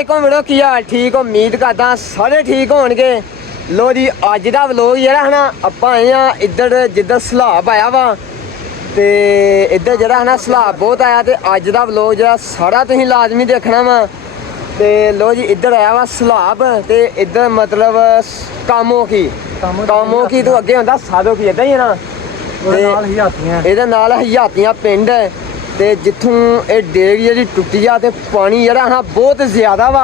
वालेकुम वीडियो की हाल ठीक उम्मीद करदा सारे ठीक होणगे। लो जी अज दा व्लॉग जेहड़ा है ना आपां आए आ इधर जिधर सैलाब आया वा ते इधर जेहड़ा है ना सैलाब बहुत आया ते अज दा व्लॉग जेहड़ा सारा तुसीं लाजमी देखना वा। ते लो जी इधर आया वा सैलाब ते इधर मतलब कामों की तो अगे होंदा साधो की इदां ही है ना ਇਹਦੇ ਨਾਲ ਹਯਾਤੀਆਂ ਪਿੰਡ ਹੈ ਤੇ ਜਿੱਥੋਂ ਇਹ ਡੇਗ ਜਿਹੜੀ ਟੁੱਟੀ ਆ ਤੇ ਪਾਣੀ ਜਿਹੜਾ ਨਾ ਬਹੁਤ ਜ਼ਿਆਦਾ ਵਾ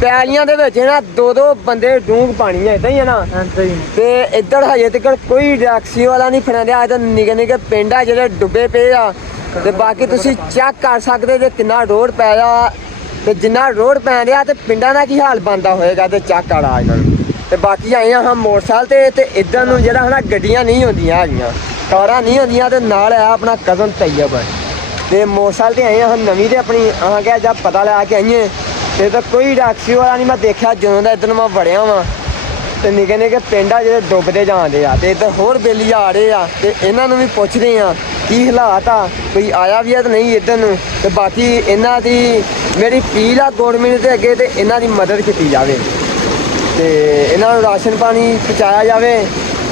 ਪੈਲੀਆਂ ਦੇ ਵਿੱਚ ਨਾ ਦੋ ਬੰਦੇ ਡੂੰਘ ਪਾਣੀ ਆ ਇਦਾਂ ਹੀ ਹੈ ਨਾ ਤੇ ਇੱਧਰ ਹਜੇ ਤੱਕ ਕੋਈ ਟੈਕਸੀ ਵਾਲਾ ਨਹੀਂ ਫੜਿਆ ਰਿਹਾ। ਇਹਦਾ ਨਿੱਕੇ ਪਿੰਡ ਆ ਜਿਹੜੇ ਡੁੱਬੇ ਪਏ ਆ ਤੇ ਬਾਕੀ ਤੁਸੀਂ ਚੈੱਕ ਕਰ ਸਕਦੇ ਜੇ ਕਿੰਨਾ ਰੋਡ ਪੈ ਰਿਹਾ ਤੇ ਜਿੰਨਾ ਰੋਡ ਪੈ ਰਿਹਾ ਤੇ ਪਿੰਡਾਂ ਦਾ ਕੀ ਹਾਲ ਬਣਦਾ ਹੋਏਗਾ ਤੇ ਚੈੱਕ ਕਰ ਆ ਇਹਨਾਂ ਨੂੰ। ਤੇ ਬਾਕੀ ਆਏ ਆ ਹਾਂ ਮੋਟਰਸਾਈਕਲ ਤੇ ਇੱਧਰ ਨੂੰ ਜਿਹੜਾ ਹੈ ਨਾ ਗੱਡੀਆਂ ਨਹੀਂ ਹੁੰਦੀਆਂ ਹੈਗੀਆਂ ਕਾਰਾਂ नहीं होंदियां ते नाल है अपना कज़न तैयब ते मोटरसाइकिल ते आए हैं नवीं ते अपनी अहाँ क्या जब पता लगा के आइए तो कोई टैक्सी वाला नहीं मैं देखा ਜਦੋਂ ਦਾ इधर मैं वड़िया वा ते निक्के पिंड आ ਜਿਹੜੇ ਡੁੱਬਦੇ ਜਾਂਦੇ ਆ ਤੇ ਇੱਧਰ ਹੋਰ ਬੇਲੀ ਆ ਰਹੇ ਆ ਤੇ ਇਹਨਾਂ ਨੂੰ ਵੀ ਪੁੱਛਦੇ ਆ ਕੀ ਹਾਲਾਤ ਆ ਕੋਈ ਆਇਆ ਵੀ ਆ ਤੇ ਨਹੀਂ ਇੱਧਰ ਨੂੰ। ਤੇ ਬਾਕੀ ਇਹਨਾਂ ਦੀ ਮੇਰੀ ਅਪੀਲ ਆ ਗੌਰਮੈਂਟ ਦੇ ਅੱਗੇ ਤੇ ਇਹਨਾਂ ਦੀ ਮਦਦ ਕੀਤੀ ਜਾਵੇ ਤੇ ਇਹਨਾਂ ਨੂੰ ਰਾਸ਼ਨ ਪਾਣੀ ਪਹੁੰਚਾਇਆ ਜਾਵੇ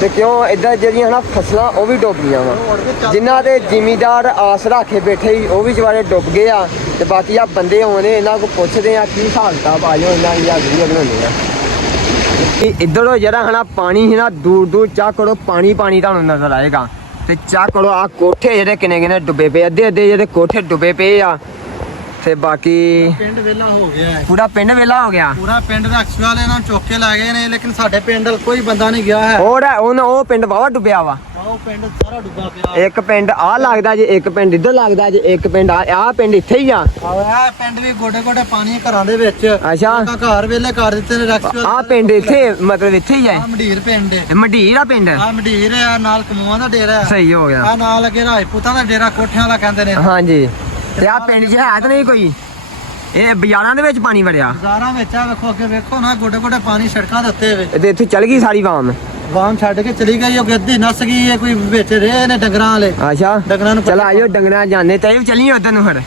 ਤੇ ਕਿਉਂ ਇੱਧਰ ਜਿਹੜੀਆਂ ਨਾ ਫਸਲਾਂ ਉਹ ਵੀ ਡੁੱਬ ਗਈਆਂ ਵਾ ਜਿਨ੍ਹਾਂ ਦੇ ਜ਼ਿਮੀਂਦਾਰ ਆਸ ਰੱਖੇ ਬੈਠੇ ਸੀ ਉਹ ਵੀ ਜਵਾਰੇ ਡੁੱਬ ਗਏ ਆ। ਤੇ ਬਾਕੀ ਆ ਬੰਦੇ ਆਉਂਦੇ ਇਹਨਾਂ ਕੋਲ ਪੁੱਛਦੇ ਆ ਕੀ ਹਿਸਾਬ ਕਿਤਾਬ ਆ ਜਾਓ ਇਹਨਾਂ ਦੀ ਵੀਡੀਓ ਬਣਾਉਂਦੇ ਆ। ਇੱਧਰੋਂ ਜਿਹੜਾ ਹੈ ਨਾ ਪਾਣੀ ਸੀ ਨਾ ਦੂਰ ਚੈੱਕ ਕਰੋ ਪਾਣੀ ਤੁਹਾਨੂੰ ਨਜ਼ਰ ਆਏਗਾ ਤੇ ਚੈੱਕ ਕਰੋ ਆ ਕੋਠੇ ਜਿਹੜੇ ਕਿੰਨੇ ਡੁੱਬੇ ਪਏ ਅੱਧੇ ਜਿਹੜੇ ਕੋਠੇ ਡੁੱਬੇ ਪਏ ਆ ਤੇ ਬਾਕੀ ਪਿੰਡ ਵੇਲਾ ਹੋ ਗਿਆ ਹੈ ਪੂਰਾ ਪਿੰਡ ਵੇਲਾ ਹੋ ਗਿਆ ਪੂਰਾ ਪਿੰਡ ਰਕਸ਼ੇ ਵਾਲੇ ਨਾਲ ਚੁੱਕ ਕੇ ਲੈ ਗਏ ਨੇ ਲੇਕਿਨ ਸਾਡੇ ਪਿੰਡ ਕੋਈ ਬੰਦਾ ਨਹੀਂ ਗਿਆ ਹੈ। ਉਹ ਪਿੰਡ ਵਾਵਾ ਡੁੱਬਿਆ ਵਾ ਉਹ ਪਿੰਡ ਸਾਰਾ ਡੁੱਬਾ ਪਿਆ। ਇੱਕ ਪਿੰਡ ਆ ਲੱਗਦਾ ਜੇ ਇੱਕ ਪਿੰਡ ਇੱਧਰ ਲੱਗਦਾ ਜੇ ਇੱਕ ਪਿੰਡ ਆ ਪਿੰਡ ਇੱਥੇ ਹੀ ਆ। ਆਹ ਪਿੰਡ ਵੀ ਗੋਡੇ ਪਾਣੀ ਘਰਾਂ ਦੇ ਵਿੱਚ ਅੱਛਾ ਘਰ ਵੇਲੇ ਕਰ ਦਿੱਤੇ ਨੇ ਰਕਸ਼ੇ ਆ ਪਿੰਡ ਇੱਥੇ ਮਤਲਬ ਇੱਥੇ ਹੀ ਆ ਮੰਡੀਰ ਪਿੰਡ ਮੰਡੀਰ ਆ ਪਿੰਡ ਆ ਮੰਡੀਰ ਆ ਨਾਲ ਕਮੂਆਂ ਦਾ ਡੇਰਾ ਸਹੀ ਹੋ ਗਿਆ ਆ ਨਾਲ ਅੱਗੇ ਰਾਜਪੂਤਾਂ ਦਾ ਡੇਰਾ ਕੋਠਿਆਂ ਵਾਲਾ ਕਹਿੰਦੇ ਨੇ। ਹਾਂਜੀ ਤੇ ਆ ਪਿੰਡ 'ਚ ਹੈ ਤਾਂ ਨਹੀਂ ਕੋਈ ਇਹ ਬਾਜ਼ਾਰਾਂ ਦੇ ਵਿੱਚ ਪਾਣੀ ਵੜਿਆ ਬਾਜ਼ਾਰਾਂ ਵਿੱਚ ਆ ਵੇਖੋ ਅੱਗੇ ਵੇਖੋ ਨਾ ਗੋਡੇ ਪਾਣੀ ਸੜਕਾਂ ਦੇ ਉੱਤੇ ਵੇ ਤੇ ਇੱਥੇ ਚਲ ਗਈ ਸਾਰੀ ਵਾਮ ਛੱਡ ਕੇ ਚਲੀ ਗਈ ਉਹ ਗੱਦੀ ਨਸ ਗਈ ਕੋਈ ਵਿੱਚ ਰਹੇ ਨੇ ਡੰਗਰਾਂ ਵਾਲੇ। ਅੱਛਾ ਡੰਗਰਾਂ ਨੂੰ ਚਲ ਆਇਓ ਡੰਗਰਾਂ ਜਾਣੇ ਤੇ ਵੀ ਚੱਲੀਏ ਉਧਰ ਨੂੰ ਫਿਰ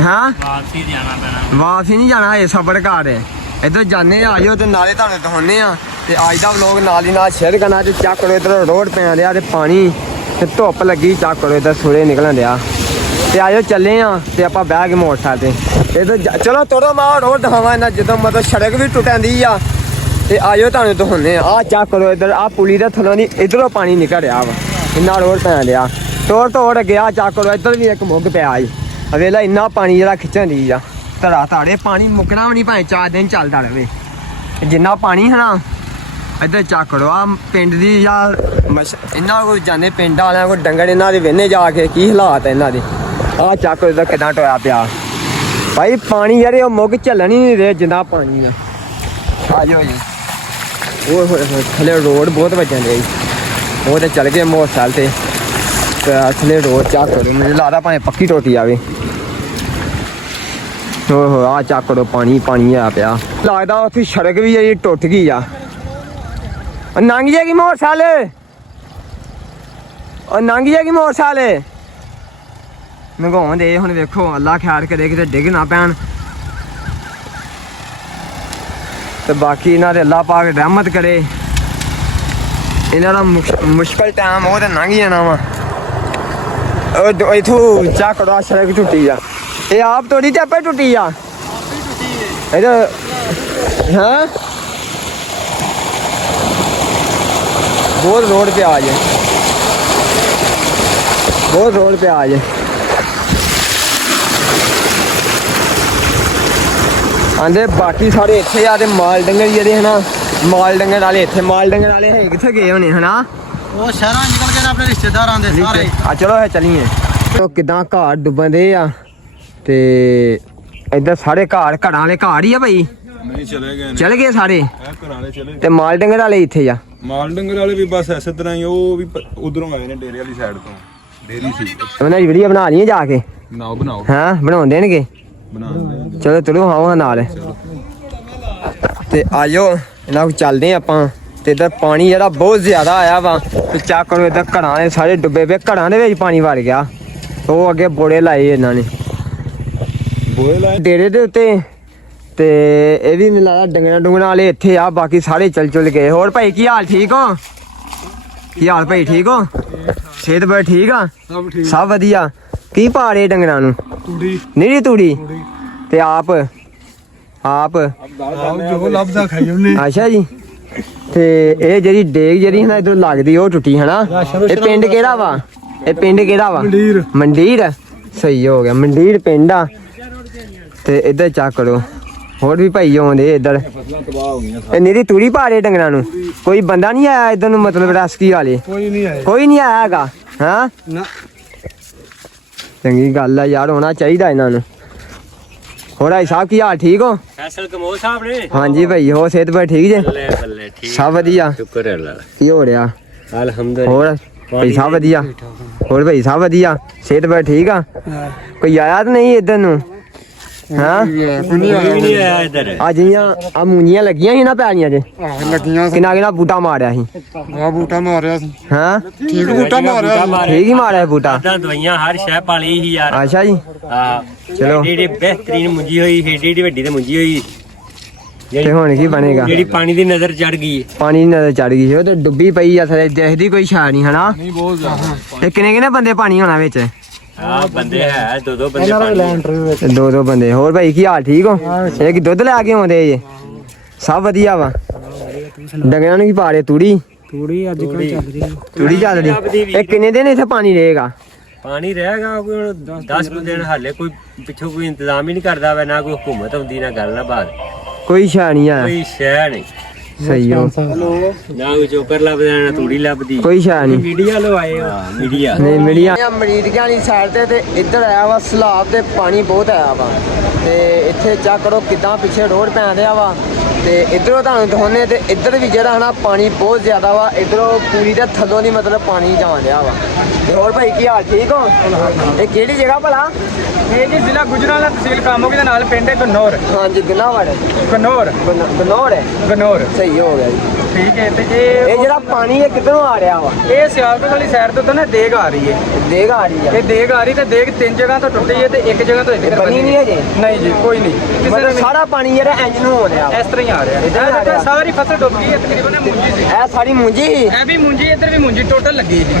ਹਾਂ ਵਾਪਸੀ ਨਹੀਂ ਜਾਣਾ ਇਹ ਸਬਰ ਘਾਟ ਹੈ ਇੱਧਰ ਜਾਣੇ ਆਇਓ ਤੇ ਨਾਲੇ ਤੁਹਾਨੂੰ ਦਿਖਾਉਣੇ ਆ ਤੇ ਅੱਜ ਦਾ ਵਲੋਗ ਨਾਲ ਹੀ ਨਾਲ ਸ਼ੇਅਰ ਕਰਨਾ ਤੇ ਚੱਕ ਕਰੋ ਇੱਧਰ ਰੋਡ ਪੈਣ ਰਿਹਾ ਤੇ ਪਾਣੀ ਤੇ ਧੁੱਪ ਲੱਗੀ ਚੱਕ ਕਰੋ ਇੱਧਰ ਸੂਰਜ ਨਿਕਲਣ ਡਿਆ ਤੇ ਆਇਓ ਚੱਲੇ ਆ ਤੇ ਆਪਾਂ ਬਹਿ ਕੇ ਮੋਟਰਸਾਈਕਲ ਤੇ ਇੱਧਰ ਚਲੋ ਤੋੜੋ ਮਾਂ ਰੋਡ ਦਿਖਾਵਾਂ ਇਹਨਾਂ ਜਦੋਂ ਮਤਲਬ ਸੜਕ ਵੀ ਟੁੱਟਦੀ ਆ ਤੇ ਆਇਓ ਤੁਹਾਨੂੰ ਦਿਖਾਉਂਦੇ ਆ ਚੱਕ ਕਰੋ ਇੱਧਰ ਆ ਪੁਲੀ ਦੇ ਥੱਲੋਂ ਦੀ ਇੱਧਰੋਂ ਪਾਣੀ ਨਿਕਲ ਰਿਹਾ ਵਾ ਇੰਨਾ ਰੋਡ ਪੈਣ ਡਿਆ ਤੋੜ ਗਿਆ ਚੱਕ ਕਰੋ ਇੱਧਰ ਵੀ ਇੱਕ ਮੁੱਗ ਪਿਆ ਜੀ ਵੇਲਾ ਇੰਨਾ ਪਾਣੀ ਜਿਹੜਾ ਖਿੱਚਣ ਦੀ ਆ ਧਾੜੇ ਪਾਣੀ ਮੁੱਕਣਾ ਵੀ ਨਹੀਂ ਭਾਵੇਂ 4 ਦਿਨ ਚੱਲਦਾ ਰਹੇ ਜਿੰਨਾ ਪਾਣੀ ਹੈ ਨਾ ਇੱਧਰ ਚੱਕ ਕਰੋ ਆ ਪਿੰਡ ਦੀ ਯਾਰ ਇਹਨਾਂ ਕੋਲ ਜਾਂਦੇ ਪਿੰਡ ਵਾਲਿਆਂ ਕੋਲ ਡੰਗਰ ਇਹਨਾਂ ਦੇ ਵੇਨੇ ਜਾ ਕੇ ਕੀ ਹਾਲਾਤ ਹੈ ਇਹਨਾਂ ਦੇ ਆ ਚੱਕ ਇਹਦਾ ਕਿਦਾਂ ਟੋਇਆ ਪਿਆ ਭਾਈ ਪਾਣੀ ਜਿਹੜੇ ਉਹ ਮੁੱਗ ਝੱਲਣ ਹੀ ਨਹੀਂ ਰਹੇ ਜਿੰਨਾ ਪਾਣੀ ਆ ਜਾਓ ਜੀ ਓਏ ਹੋਏ ਥੱਲੇ ਰੋਡ ਬਹੁਤ ਵੱਜਣ ਦੇ ਉਹ ਤੇ ਚੱਲ ਗਏ ਮੋਟਰਸਾਈਕਲ ਤੇ ਥੱਲੇ ਰੋਡ ਚੱਕ ਕਰੋ ਮੈਨੂੰ ਲੱਗਦਾ ਭਾਵੇਂ ਪੱਕੀ ਟੁੱਟ ਜਾਵੇ। ਓਏ ਆ ਚੱਕ ਕਰੋ ਪਾਣੀ ਆ ਪਿਆ ਲੱਗਦਾ ਉੱਥੇ ਸੜਕ ਵੀ ਜਿਹੜੀ ਟੁੱਟ ਗਈ ਆ ਨੰਗ ਜਾਏਗੀ ਮੋਟਰਸਾਈਕਲ ਨਗਾਉਣ ਦੇ ਹੁਣ ਵੇਖੋ ਅੱਲਾ ਖੈਰ ਕਰੇ ਕਿਤੇ ਡਿੱਗ ਨਾ ਪੈਣ ਤੇ ਬਾਕੀ ਇਹਨਾਂ ਦੇ ਅੱਲਾ ਪਾਕ ਰਹਿਮਤ ਕਰੇ ਇਹਨਾਂ ਦਾ ਮੁਸ਼ਕਲ ਟਾਈਮ ਉਹ ਤੇ ਲੰਘ ਜਾਣਾ ਵਾ ਉਹ ਇਥੋਂ ਚਾ ਕਰੋ ਸੜਕ ਟੁੱਟੀ ਆ ਇਹ ਆਪ ਤੋੜੀ ਤੇ ਆਪੇ ਟੁੱਟੀ ਆ ਇਹਦਾ ਹਾਂ ਬਹੁਤ ਰੋਡ पे आ जाए आंदे बाकी सारे इत्थे आ ते माल डंगर जेह्ड़े है ना माल डंगर वाले इत्थे माल डंगर वाले है कित्थे गए होने है ना वो शहरां निकल के अपने रिश्तेदारां दे सारे चलो है चलिए तो किदां घाट डुब्बन दे आ ते इधर सारे घरां वाले घाट ही आ भाई नहीं चले गए सारे घराले चले ते माल डंगर वाले इत्थे आ माल डंगर वाले भी बस ऐसे तरह ही वो भी उधरों आए ने डेरे वाली साइड तो डेरी सी उन्हें वीडियो बना ली जाके बनाओ हाँ बना देंगे चलो चलो हाँ नाल ते आजो इन्हां को चलदे आपां ते इधर पानी जेहड़ा बहुत ज्यादा आया वा ते चेक करो इधर घरां दे सारे डुब्बे पे घरां दे विच पानी भर गया वो अगे बोड़े लाए इन्हां ने ਬੋਏ ਲਾਏ ਡੇਰੇ ਦੇ ਉੱਤੇ ਤੇ ਇਹ ਵੀ ਮੈਨੂੰ ਲੱਗਦਾ ਡੰਗਰਾਂ ਡੁੰਗਰਾਂ ਵਾਲੇ ਇੱਥੇ ਆ, ਬਾਕੀ ਸਾਰੇ ਚੱਲ ਚੁਲ ਗਏ। ਹੋਰ ਭਾਈ ਕੀ ਹਾਲ, ਠੀਕ ਹੋ? ਕੀ ਹਾਲ ਭਾਈ, ਠੀਕ ਹੋ? ਸਿਹਤ ਬੜੀ ਠੀਕ ਆ? ਸਭ ਠੀਕ। ਸਭ ਵਧੀਆ। ਕੀ ਪਾ ਰਹੇ ਡੰਗਰਾਂ ਨੂੰ? ਤੂੜੀ ਨੀਰੀ ਤੂੜੀ ਤੇ ਆਪ ਜੋ ਲੱਭਦਾ ਖਾਈ ਉਹਨੇ। ਅੱਛਾ ਜੀ। ਤੇ ਇਹ ਜਿਹੜੀ ਡੇਗ ਜਿਹੜੀ ਹੈ ਨਾ ਇਧਰ ਲੱਗਦੀ ਉਹ ਟੁੱਟੀ ਹੈ ਨਾ। ਇਹ ਪਿੰਡ ਕਿਹੜਾ ਵਾ? ਇਹ ਪਿੰਡ ਕਿਹੜਾ ਵਾ? ਮੰਡੀਰ। ਮੰਡੀਰ, ਸਹੀ ਹੋ ਗਿਆ, ਮੰਡੀਰ ਪਿੰਡ ਆ। ਤੇ ਇੱਧਰ ਚੱਕ ਕਰੋ, ਹੋਰ ਵੀ ਭਾਈ ਆਉਂਦੇ ਇੱਧਰ। ਫਸਲਾਂ ਤਬਾਹ ਹੋ ਗਈਆਂ ਇਹ ਨੀਰੀ ਤੂੜੀ ਪਾ ਰਹੇ ਡੰਗਰਾਂ ਨੂੰ? ਕੋਈ ਬੰਦਾ ਨਹੀਂ ਆਇਆ ਇੱਧਰ ਨੂੰ, ਮਤਲਬ ਰੈਸਕਿਊ ਵਾਲੇ? ਕੋਈ ਨਹੀਂ ਆਏ ਕੋਈ ਨਹੀਂ ਆਇਆ ਹੈਗਾ? ਹਾਂ ਨਾ। ਚੰਗੀ ਗੱਲ ਆ ਯਾਰ, ਹੋਣਾ ਚਾਹੀਦਾ ਇਹਨਾਂ ਨੂੰ। ਹੋਰ ਭਾਈ ਸਾਹਿਬ ਕੀ ਹਾਲ, ਠੀਕ ਹੋ? ਫੈਸਲ ਕਮੋਲ ਸਾਹਿਬ ਨੇ। ਹਾਂਜੀ ਭਾਈ, ਹੋ ਸਿਹਤ ਬੜੀ ਠੀਕ ਜੇ? ਬੱਲੇ ਬੱਲੇ ਠੀਕ। ਸਭ ਵਧੀਆ। ਸ਼ੁਕਰ ਹੈ ਅੱਲਾ ਦਾ। ਕੀ ਹੋ ਰਿਹਾ? ਅਲਹਮਦੁਲਿਲਾ। ਹੋਰ ਭਾਈ ਸਾਹਿਬ ਵਧੀਆ? ਹੋਰ ਭਾਈ ਸਾਹਿਬ ਵਧੀਆ, ਸਿਹਤ ਬੜੀ ਠੀਕ ਆ? ਕੋਈ ਆਇਆ ਤਾਂ ਨਹੀਂ ਇੱਧਰ ਨੂੰ? ਹਾਂ ਕੋਈ ਨਹੀਂ ਆਇਆ ਇੱਧਰ। ਆ ਜਿਹੜੀਆਂ ਆ ਮੂੰਜੀਆਂ ਲੱਗੀਆਂ ਸੀ ਨਾ ਪੈਲੀਆਂ 'ਚ, ਲੱਗੀਆਂ ਕਿੰਨਾ ਬੂਟਾ ਮਾਰਿਆ ਸੀ? ਆ ਬੂਟਾ ਮਾਰਿਆ ਸੀ, ਹਾਂ ਠੀਕ ਬੂਟਾ ਮਾਰਿਆ ਸੀ। ਠੀਕ ਹੀ ਮਾਰਿਆ ਬੂਟਾ। ਤਾਂ ਦਵਾਈਆਂ ਹਰ ਸ਼ੈ ਪਾਲੀ ਸੀ ਯਾਰ। ਅੱਛਾ ਜੀ, ਹਾਂ ਚਲੋ। ਏਡੀ ਬਿਹਤਰੀਨ ਮੁੰਜੀ ਹੋਈ, ਏਡੀ ਵੱਡੀ ਤੇ ਮੁੰਜੀ ਹੋਈ ਤੇ ਹੁਣ ਕੀ ਬਣੇਗਾ? ਜਿਹੜੀ ਪਾਣੀ ਦੀ ਨਜ਼ਰ ਚੜ ਗਈ। ਪਾਣੀ ਦੀ ਨਜ਼ਰ ਚੜ ਗਈ ਸੀ, ਉਹ ਤੇ ਡੁੱਬੀ ਪਈ ਆ ਥਲੇ, ਦਿਖਦੀ ਕੋਈ ਛਾਂ ਨਹੀਂ ਹਨਾ। ਨਹੀਂ ਬਹੁਤ ਜ਼ਿਆਦਾ। ਤੇ ਕਿੰਨੇ ਬੰਦੇ ਪਾਣੀ ਹੋਣਾ ਵਿੱਚ? ਹਾਂ ਬੰਦੇ ਹੈ, ਦੋ ਬੰਦੇ ਪਾਣੀ। ਤੇ ਦੋ ਬੰਦੇ। ਹੋਰ ਭਾਈ ਕੀ ਹਾਲ, ਠੀਕ ਹੋ? ਇਹ ਕੀ ਦੁੱਧ ਲੈ ਕੇ ਆਉਂਦੇ ਜੇ? ਸਭ ਵਧੀਆ ਵਾ। ਡੰਗਰਾਂ ਨੂੰ ਕੀ ਪਾ ਰਹੇ? ਤੂੜੀ ਅੱਜ ਕੱਲ ਚੱਲ ਰਹੀ। ਤੂੜੀ ਚੱਲ ਰਹੀ। ਇਹ ਕਿੰਨੇ ਦਿਨ ਇੱਥੇ ਪਾਣੀ ਰਹੇਗਾ? ਪਾਣੀ ਰਹੇਗਾ ਕੋਈ ਹੁਣ 10 ਦਿਨ, ਹਾਲੇ ਕੋਈ ਪਿੱਛੋਂ ਕੋਈ ਇੰਤਜ਼ਾਮ ਹੀ ਨਹੀਂ ਕਰਦਾ ਵਾ, ਨਾ ਕੋਈ ਹੁਕੂਮਤ ਆਉਂਦੀ, ਨਾ ਗੱਲ ਨਾ ਬਾਤ, ਕੋਈ ਛਾਂ ਨਹੀਂ ਆ। ਕੋਈ ਸ਼ੈ ਨਹੀਂ। ਸਹੀ ਹੋ। ਨਾ ਕੋਈ ਚੋਕਰ ਲੱਭਦਾ, ਨਾ ਤੂੜੀ ਲੱਭਦੀ। ਕੋਈ ਛਾਂ ਨਹੀਂ। ਮੀਡੀਆ ਲੋ ਆਏ ਆ, ਮੀਡੀਆ ਨਹੀਂ ਮਿਲਿਆ। ਅਮਰੀਕਾ ਵਾਲੀ ਸਾਈਡ ਤੇ ਇੱਧਰ ਆਇਆ ਵਾ ਸਲਾਬ ਤੇ ਪਾਣੀ ਬਹੁਤ ਆਇਆ ਵਾ। ਤੇ ਇੱਥੇ ਚੈੱਕ ਕਰੋ ਕਿਦਾਂ ਪਿੱਛੇ ਰੋਡ ਪੈ ਰਿਹਾ ਵਾ। ਤੇ ਇਧਰੋਂ ਤੁਹਾਨੂੰ ਦਿਖਾਉਂਦੇ ਤੇ ਇੱਧਰ ਵੀ ਜਿਹੜਾ ਹਨਾ ਪਾਣੀ ਬਹੁਤ ਜ਼ਿਆਦਾ ਵਾ। ਇਧਰੋਂ ਪੂਰੀ ਦੇ ਥੱਲੋਂ ਦੀ ਮਤਲਬ ਪਾਣੀ ਜਾਣ ਰਿਹਾ ਵਾ। ਤੇ ਹੋਰ ਭਾਈ ਕੀ ਹਾਲ, ਠੀਕ ਹੋ? ਇਹ ਕਿਹੜੀ ਜਗ੍ਹਾ ਭਲਾ? ਇਹ ਜੀ ਜ਼ਿਲ੍ਹਾ ਗੁਜਰਾਂਵਾਲਾ ਤਹਿਸੀਲ ਕਾਮੋਗੀ ਦੇ ਨਾਲ ਪਿੰਡ ਹੈ ਗਨੌਰ। ਹਾਂਜੀ ਗਨਾਵੜ ਗਨੌਰ ਗਨੌਰ ਹੈ। ਗਨੌਰ ਸਹੀ ਹੋ ਗਿਆ ਜੀ। ਠੀਕ ਹੈ। ਤੇ ਇਹ ਜਿਹੜਾ ਪਾਣੀ ਇਹ ਕਿੱਧਰੋਂ ਆ ਰਿਹਾ ਵਾ? ਇਹ ਸਿਆਲਕੋਟ ਵਾਲੀ ਸਾਈਡ ਤੋਂ ਤਾਂ ਨਾ ਦੇਗ ਆ ਰਹੀ ਹੈ। ਦੇਗ ਆ ਰਹੀ ਆ? ਇਹ ਦੇਗ ਆ ਰਹੀ ਤੇ ਦੇਗ 3 ਜਗ੍ਹਾ ਤੋਂ ਟੁੱਟੀ ਹੈ ਤੇ ਇੱਕ ਜਗ੍ਹਾ ਤੋਂ ਇੱਧਰ ਬਣੀ ਨਹੀਂ ਹਜੇ? ਨਹੀਂ ਜੀ, ਕੋਈ ਨਹੀਂ। ਕਿਸੇ ਮਤਲਬ ਨੇ ਸਾਰਾ ਪਾਣੀ ਜਿਹੜਾ ਇੰਜ ਨੂੰ ਹੋ ਰਿਹਾ ਵਾ। ਇਸ ਤਰ੍ਹਾਂ ਹੀ ਆ ਰਿਹਾ ਇੱਧਰ ਆ ਰਿਹਾ। ਸਾਰੀ ਫਸਲ ਡੁੱਬ ਗਈ ਹੈ ਤਕਰੀਬਨ। ਇਹ ਮੁੰਜੀ ਸੀ, ਇਹ ਸਾਰੀ ਮੂੰਜੀ ਸੀ? ਇਹ ਵੀ ਮੁੰਜੀ, ਇੱਧਰ ਵੀ ਮੁੰਜੀ ਟੋਟਲ ਲੱਗੀ ਜੀ।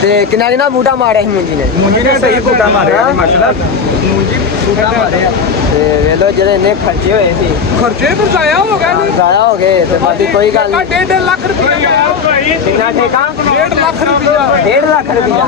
ਤੇ ਕਿੰਨਾ ਬੂਟਾ ਮਾਰਿਆ ਸੀ ਮੂੰਜੀ ਨੇ? ਮੁੰਜੀ ਨੇ ਸਹੀ ਬੂਟਾ ਮਾਰਿਆ ਜੀ ਮਾਸ਼ਾਅੱਲਾ। ਮੁੰਜੀ ਬੂਟਾ ਮਾਰਿਆ ਤੇ ਵੇਲੋ ਜਿਹੜੇ ਇੰਨੇ ਖਰਚੇ ਹੋਏ ਸੀ, ਖਰਚੇ ਤਾਂ ਜ਼ਾਇਆ ਹੋ ਗਏ ਜੀ। ਜ਼ਾਇਆ ਹੋ ਗਏ। ਤੇ ਬਾਕੀ ਕੋਈ ਗੱਲ ਨਹੀਂ। 1.5 ਲੱਖ ਰੁਪਏ ਕਿੰਨਾ ਠੇਕਾ? 1.5 ਲੱਖ ਰੁਪਏ। 1.5 ਲੱਖ ਰੁਪਇਆ।